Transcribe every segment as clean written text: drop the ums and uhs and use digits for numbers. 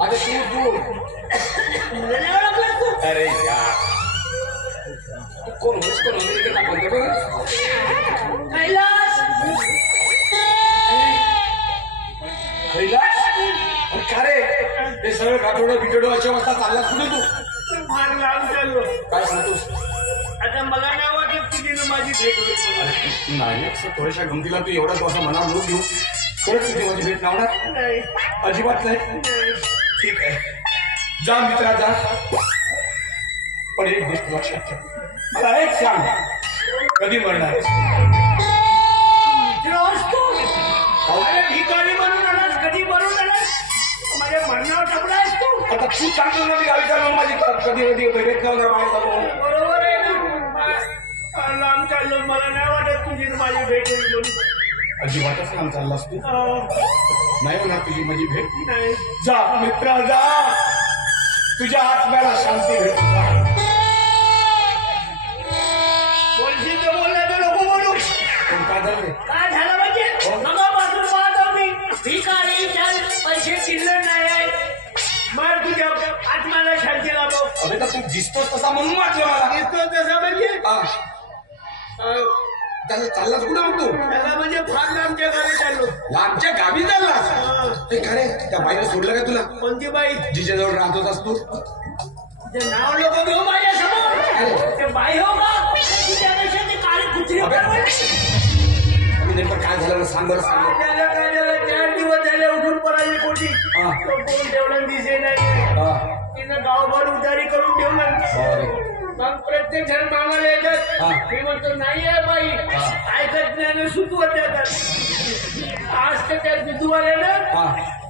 आता तू अरे यार कोण होस कोण अमेरिकेत आपण कैलास कैलास का रे हे सगळं काठोडं बिटोडं अशा वाजता चाललास कुठे तू फार लांब चाललो काय सांगतोस आता मला नाही वाटत तुझी माझी भेट होईल नाही थोड्याशा गमतीला तू एवढाच असा मनावर लोक घेऊ खरंच तुझी माझी भेट लावणार नाही अजिबात नाही ठीक आहे जा मित्रा जा पण एक गोष्ट लक्षात ठेव मला एक सांग कधी मरणार मित्र असतो अरे भिकारी बनून आलास कधी बनून आलास माझ्या म्हणण्यावर टपला आहेस तू आता तू सांगतो ना मी गावी चालून माझी कधी कधी भेट नाही बाहेर जातो बरोबर आहे ना लांब चाललो मला नाही वाटत तुझी माझी भेट होईल म्हणून अजिबातच लांब चाललास तू नाही होणार तुझी माझी भेट नाही जा मित्रा जा तुझ्या आत्म्याला शांती भेट बोलशील तर बोलला तर नको बोलू काय झालं काय झालं म्हणजे मगापासून पाहतो मी भिकारी चाल पैसे चिल्लर नाही आहे मग तुझ्या आत्म्याला शांती लाभो अबे तर तू दिसतोस तसा म्हणून वाटलं मला दिसतो तसा म्हणजे त्याला चाललाच कुठं मग तू त्याला म्हणजे फार लांबच्या गावी चाललो लांबच्या गावी चाललास ते खरे त्या बाईला सोडलं का तुला कोणती बाई जिच्याजवळ राहत होतास तू ते नाव लोक घेऊ माझ्या समोर ते बाई हो का तुझ्यापेक्षा ते काळी कुत्री मी नेमकं काय झालं सांग बरं सांग त्याला काय झालं 4 दिवस झाले उठून पडायची कोटी कोण ठेवलं दिसे नाही तिनं गावभर उधारी करून ठेवलं मग प्रत्येक जण मागायला येतात मी म्हणतो नाही आहे बाई ऐकत नाही सुचवत जातात आज तर त्या दुधवाल्यानं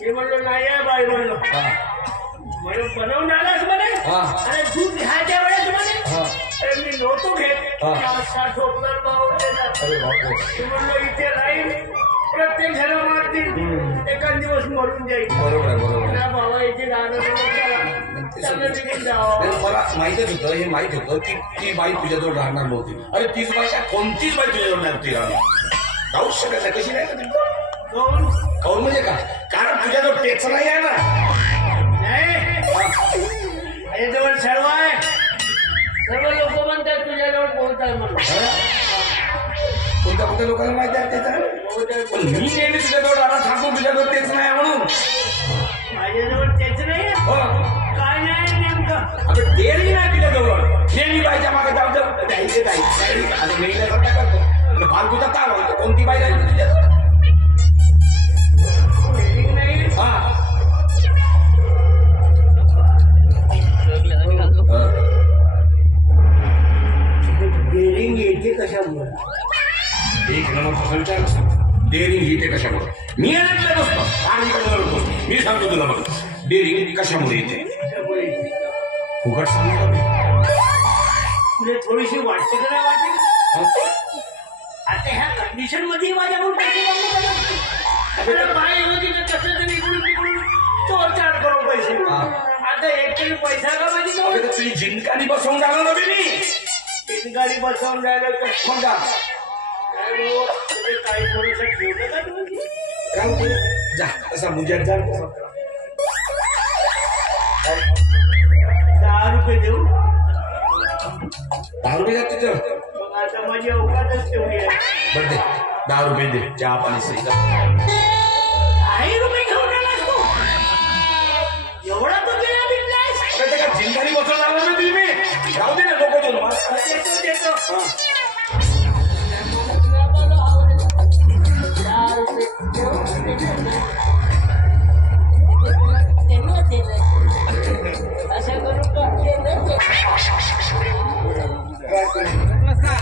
मी म्हणलो नाही आहे बाई म्हणलो म्हणून बनवून आलास म्हणे आणि दूध घ्यायच्या वेळेस म्हणे मी नव्हतो घेत 60 भाव म्हणलो इथे राहील प्रत्येक जण मारतील एका दिवस मरून जाईल बरोबर बाबा इथे मला माहितच होतं हे माहित होतं की ती बाई तुझ्याजवळ राहणार नव्हती अरे तीच बाई कोणतीच बाई तुझ्याजवळ नव्हती राहणार जाऊच शकत नाही कशी नाही कौन म्हणजे काय कारण तुझ्याजवळ टेच नाही आहे ना माझ्याजवळ सर्व आहे सर्व लोक म्हणतात तुझ्याजवळ पोहोचतात म्हणून कोणत्या कोणत्या लोकांना माहिती आहे त्याचं पण मी नेहमी तुझ्याजवळ राहणार ठाकूर तुझ्याजवळ तेच नाही म्हणून माझ्याजवळ तेच नाही काय नाही नेमकं आता तेही नाही तुझ्याजवळ नेहमी बाईच्या मागे जाऊ द्यायचे जाईल आता मेल्यासारखं करतो फालतूचा काय म्हणतो कोणती बाई जाईल तुझ्याजवळ नाही डेअरिंग येते कशामुळे एक नंबर विचार डेअरिंग येते कशामुळे मी अडकले नसतो आणि करतो मी सांगतो तुला बघ डेअरिंग कशामुळे येते फुकट सांगू तुला थोडीशी वाटते का नाही वाटते आता ह्या कंडिशन मध्ये माझ्याकडून पैसे बाय होती तर कसं तरी इकडून तिकडून 4-4 करोड पैसे आता एक तरी पैसा का माझी तुझी जिंकानी बसवून जाणार ना मी जिंकानी बसवून जायला तर मग का काही थोडंसं ठेवलं का तुम्ही राहू जा तसा मुजात जा 10 रुपये देऊ 10 रुपये जाते तर मग आता माझी अवकाशच तेवढी आहे बरं दे 10 रुपये दे चहा पाणी सही 10 रुपये घेऊन आलास तू एवढा तो गेला बिनलास का जिंकानी बसवून जाणार ना मी राहू दे ना लोक देतो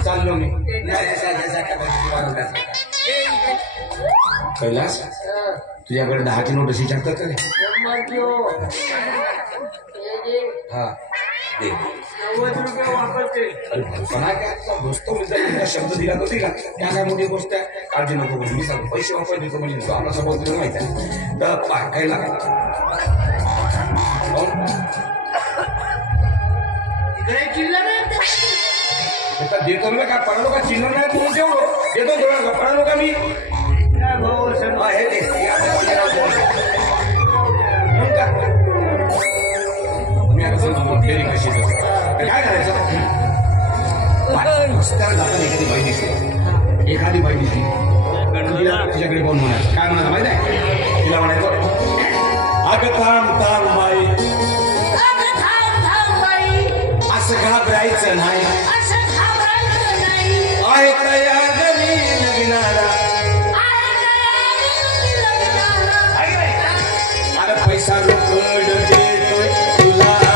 चाललो मी कैलास तुझ्याकडे 10ची नोट अशी टाकतात का रे हा दे 90 रुपये वापरते दोस्त मित्र शब्द दिला होती का त्या काय मोठी गोष्ट आहे काळजी नको म्हणून मी सांगतो पैसे वापर देतो म्हणजे आपला स्वभाव तुला माहिती आहे तर पाकायला देतो ना काय पडालो का चिन्ह नाही म्हणून तेवढं देतो थोडा पडालो का मी हे दे रस्त्यावर जाताना एखादी बाई दिसली तुझ्याकडे पाहून म्हणायचं काय म्हणायचं माहिती आहे तिला म्हणायचं अगं थांब बाई असं घाबरायचं नाही आहे तया घरी लग्नाला अरे पैसा रोकड देतोय तुला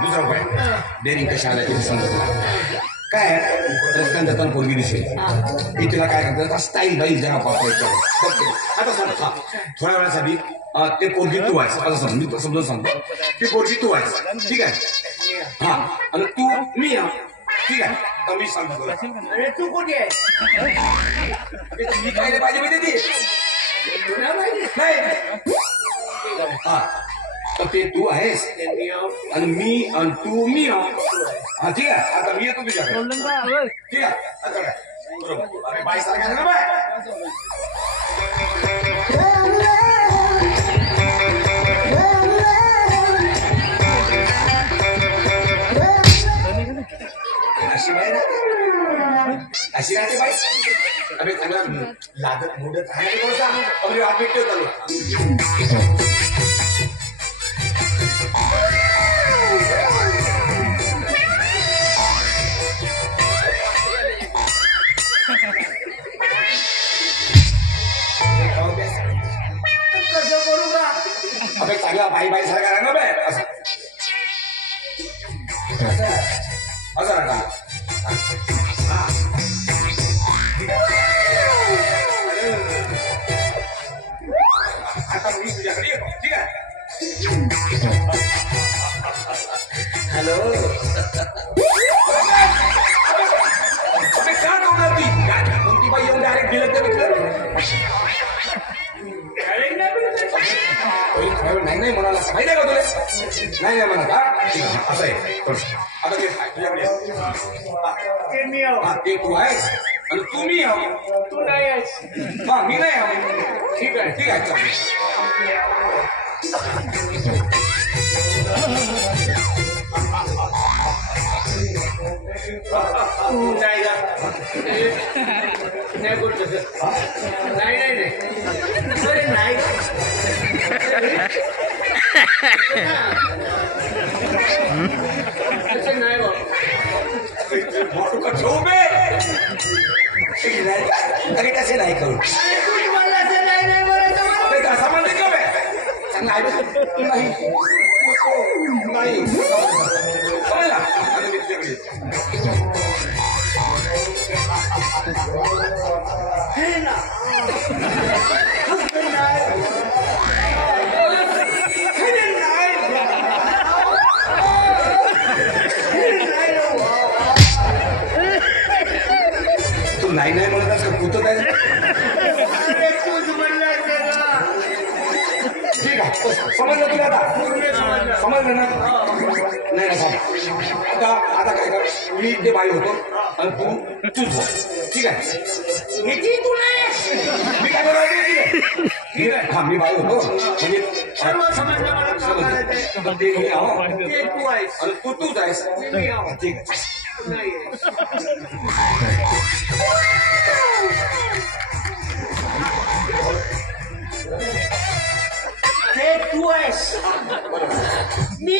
दुसरा उपाय डेअरिंग कशा आला तिथे समजत काय रस्त्यात जाताना पोरगी दिसेल मी तिला काय करतो स्टाईल बाईल जरा वापरायचं आता सांग थोड्या वेळासाठी ते पोरगी तू आहेस असं सांग मी समजून सांगतो ती पोरगी तू आहेस ठीक आहे हा आणि तू मी ठीक आहे तर मी सांगतो तुला अरे तू कुठे आहे मी काय पाहिजे माहिती नाही हा तर ते तू आहेस आणि मी आणि तू मी हा ठीक आहे आता मी येतो तुझ्याकडे ठीक आहे आता काय बरोबर अरे बाई सारखा ना बाय अशी राहते बाई अरे चांगला लादत मोडत आहे हात भेटतो चालू अबे चांगला बाई सारखा राहा ना बे असं राहा आता मी तुझ्याकडे येतो ठीक आहे हॅलो का होणार ती कोणती बाई येऊन डायरेक्ट दिलं नाही म्हणाला माहिती आहे का तुला नाही म्हणा का असं आहे आता ते मी आहो ते तू आहेस आणि तू मी आहो तू नाही आहेस हा मी नाही आहो ठीक आहे नाही का नाही बोलतो नाही अरे नाही नाही अरे कसे नाही करू सामान नाही तू नाही म्हणत का तू तर काय ठीक आहे समजलं तुला आता समजलं ना नाही आता काय कर मी ते बाई होतो आणि तूच हो ठीक आहे तू नाही मी काय बोलायचं ठीक आहे हा मी बाई होतो म्हणजे सर्व समजलं मला ते मी आहो ते तू आहेस आणि तूच आहेस ठीक आहे नाही ते तू आहेस मी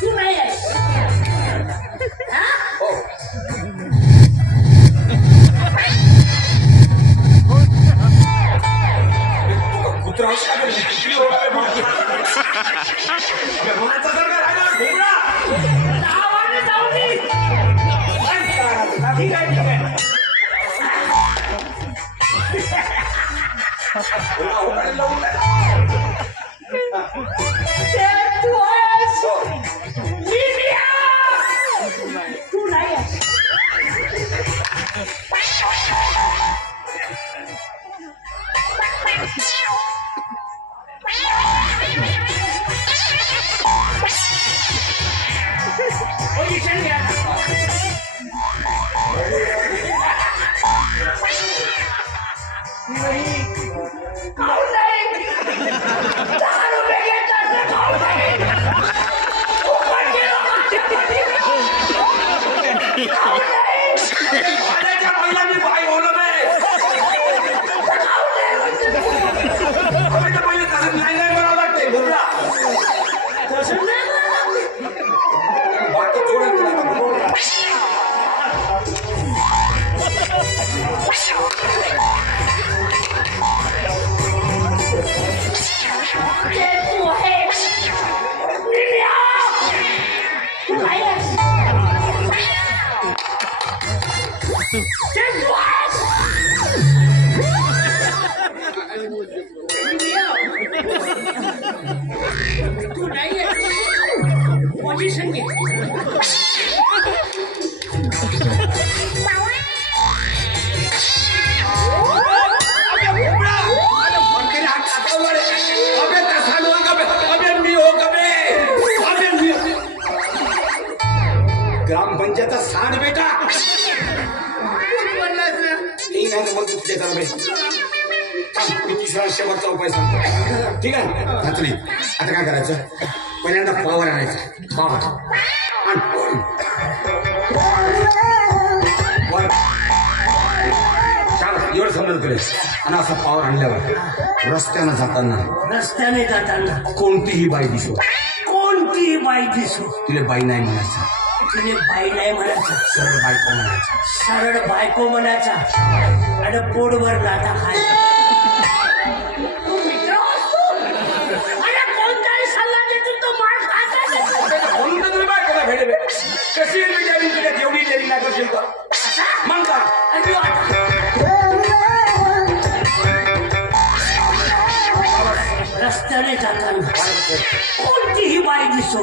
तू नाही आहेस कुत्रा ठीक आहे तू नाही आहेस तू नाही पोझिशन घे. ग्रामपंचायतचा सांड बेटा नाही नाही मग तुझ्या करा मी तिसरा शेवटचा उपाय सांगतो. ठीक आहे घातली. आता काय करायचं पहिल्यांदा पावर आणायचा. पावर एवढं समजून करेल. आणि असा पावर आणल्यावर रस्त्याने जाताना कोणतीही बाई दिसो तिला बाई नाही म्हणायचं. सरळ बायको म्हणायचा आणि पोटभर नाता खायचा. कोणताही सल्ला देतो तो मार खाता. म्हणून तर तुम्ही बायकोला भेटे कशी तुला जेवढी तरी ना करशील का मग का रस्त्याने जाताना कोणतीही बाई दिसो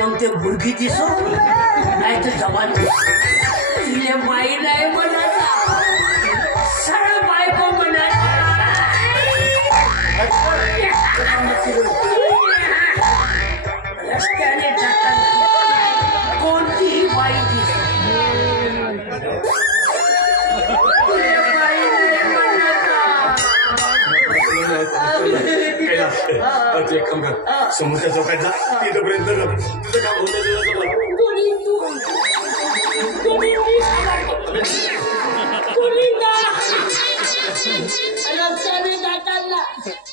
मग ते मुलगी दिसो नाही तर जवान तिले बाई नाही म्हणायचा सरळ बायको म्हणायचा. रस्त्याने जाताना कोणतीही बाई दिसो एक काम कर समोरच्या चौकात जा तिथपर्यंत तुझं काम होतं.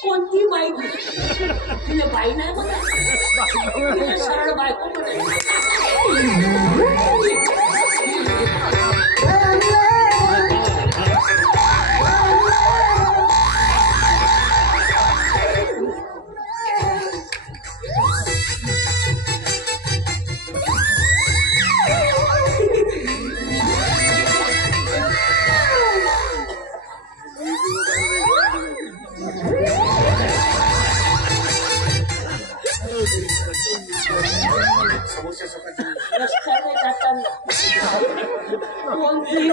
कोणती बाई तुला बाई नाही म्हणा सरळ बायको रस्त्याने जाताना कोणतीही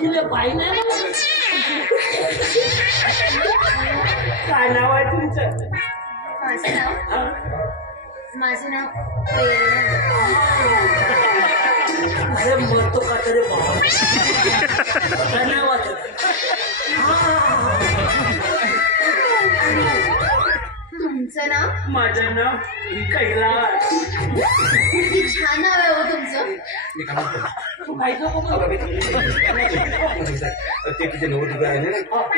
तुला बाई नाही काय नाव आहे तुमचं? माझं नाव प्रेरणा. अरे मरतो का तरी नावाचं तुमचं नाव? माझं नाव कैलास. किती छान नाव आहे हो तुमचं. ते तुझे 90 रुपये आहे ना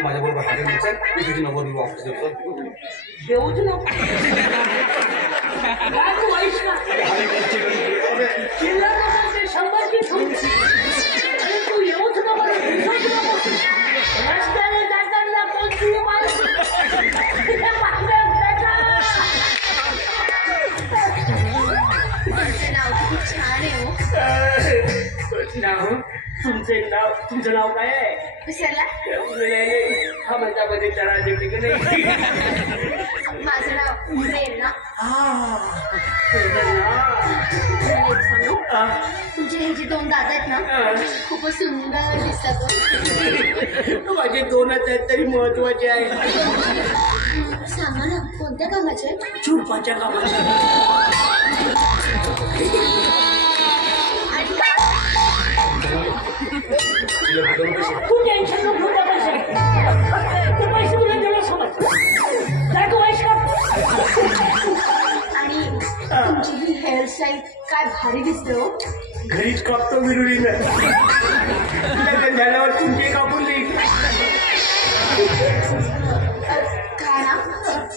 माझ्या बरोबर हातात द्यायचं मी तुझे 90 रुपये वापस देतो. देऊच नको शंभर की तू येऊच नको रस्त्याने जाताना कोणती नाव किती छान आहे हो. नाव तुमचं नाव काय आहे? कशाला? हा म्हणतामध्ये चरा देते की नाही. माझं नाव प्रेरणा. सांगू तुमचे हे जे 2 दात आहेत ना खूपच सुंदर दिसतात. माझे 2च आहेत तरी महत्वाचे आहे. सांगा ना कोणत्या कामाचे? चुपाच्या कामाचे. तू टेन्शन नको पैसे ते पैसे तुला देणं समज काय तू पैसे आणि तुमची ही हेअरस्टाईल काय भारी दिसते हो. घरीच कापतो विरुळीनं लग्न झाल्यावर तुमची कापून देईल. काय ना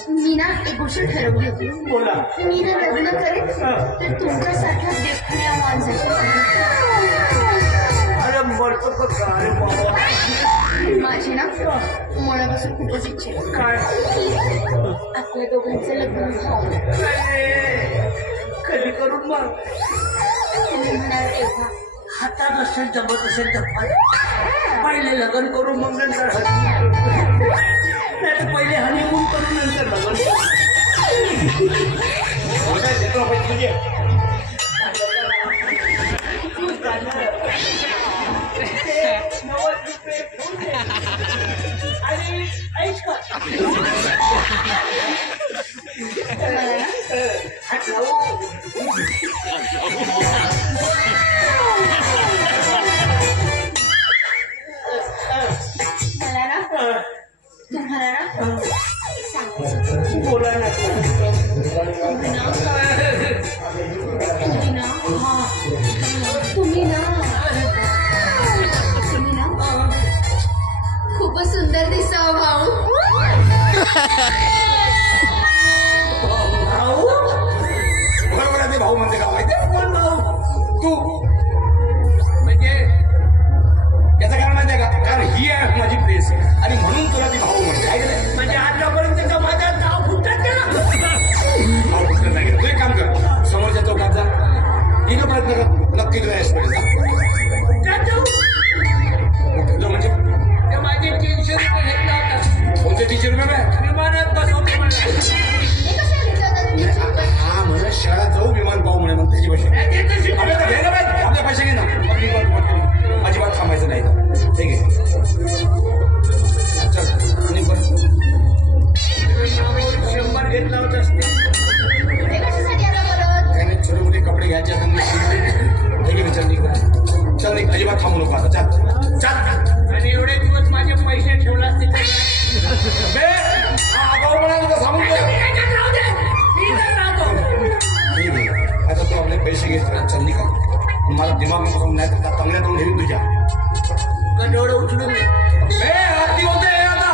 मी ना एक गोष्ट ठरवली होती. बोला. मी ना लग्न करेन तर तुमच्यासारख्या देखण्या माणसाची. मरतो का अरे बाबा माझी ना मनापासून खूपच इच्छा आहे. काय? आपल्या दोघांचं लग्न व्हावं. कधी करून मग तुम्ही म्हणाल तेव्हा. हातात असेल जमत असेल तर पहिले लग्न करू मग नंतर नाही पहिले हनीमून करू नंतर लग्न आणि ऐक तुम्हाला ना सांगायचं बोला ना तुम्ही ना खूपच सुंदर दिसता भाऊ. भाऊ बरोबर आहे ते भाऊ म्हणते का माहिती कोण भाऊ तू म्हणजे याचं कारण माहिती आहे का कारण ही आहे माझी प्लेस आणि म्हणून तुला ती भाऊ म्हणते आहे का नाही म्हणजे आतापर्यंत माझ्या नाव फुटत गेला भाऊ कुठलं नाही तू एक काम कर समोरच्या चौकात जा तिथं प्रयत्न कर नक्की तुला यश मिळेल जा म्हणजे ते माझे 300 रुपये घेतला होता कोणते 300 रुपये विमानात बसवतो मला हे कशाला घेतलं होतं तुम्ही? हा म्हणून शहरात जाऊ विमान पाहू म्हणे मग त्याची पैसे आपल्या तर घ्यायला पाहिजे आपले पैसे घे ना अजिबात थांबायचं नाही ठीक आहे चल आणि परत 100 घेतला होता हे कशासाठी आला परत? त्याने छोटे मोठे कपडे घ्यायचे ठीक आहे चल निघ चल निघ अजिबात थांबू नको आता चल चल आणि एवढे दिवस माझे पैसे ठेवला असते बे आगाऊ म्हणाल तर सांगून दे ठीक आहे आता तू आपले पैसे घेत चल निघा मला दिमाग नको नाही तर चांगल्यातून घेऊन तुझ्या डोळे उचलून दे बे आरती होते आता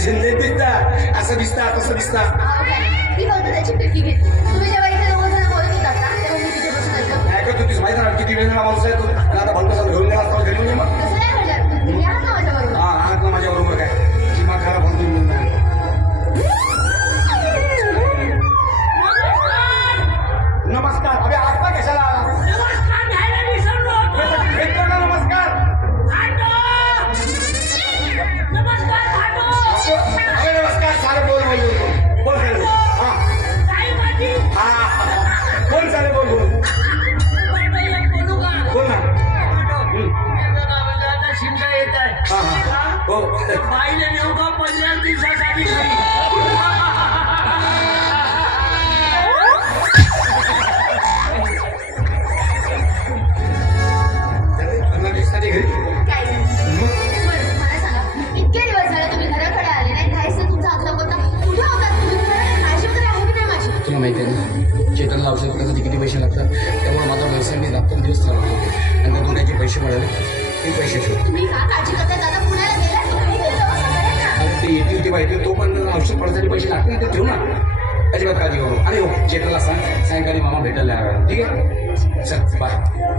असं दिसता तसं दिसता मी बोलतो त्याची पिकी घेतली. तुम्ही जेव्हा इथे दोघं जण बोलत होतात ना तेव्हा मी तिथे बसून ऐकत काय करतो तुझी माहिती ना किती वेळ माणूस आहे तू आता भलपासा घेऊन गेला घरी येऊन मग तसं नाही म्हणणार तुम्ही आहात ना माझ्याबरोबर. हा आज ना माझ्या बरोबर काय दिमाग खराब होऊन नमस्कार अबे आता कशाला आला नमस्कार घ्यायला विसरलो होतो. भेटतो ना नमस्कार नमस्कार भाटो अबे नमस्कार सारे बोल बोल बोल बोल सारे हा काय माझी हा बोल सारे बोल बोल बोलू का बोल ना आता शिमला येत आहे हा हा हो बाईला नेऊ का 15 दिवसासाठी घरी घरी काय झालं? बरं, मला सांगा इतके दिवस झाले तुम्ही घराकडे आले नाही काहीच नाही तुमचा हातला बोलता कुठे होतात तुम्ही घराकडे काळजी वगैरे आहे की नाही माझी? तुला माहिती आहे ना चेतनला औषध करण्यासाठी किती पैसे लागतात त्यामुळे माझा व्यवसाय मी रात्र दिवस चालवतो आणि त्यातून त्याचे पैसे मिळाले ते पैसे ठेवतो तुम्ही का काळजी करता दादा पुण्याला गेला तुम्ही व्यवस्था करा ना. अरे ते येतील ते पाहिजे तो पण औषध पडण्यासाठी पैसे लागतील ते ठेवू ना अजिबात काळजी करू अरे हो चेतनला सांग सायंकाळी मामा भेटायला ठीक आहे चल बाय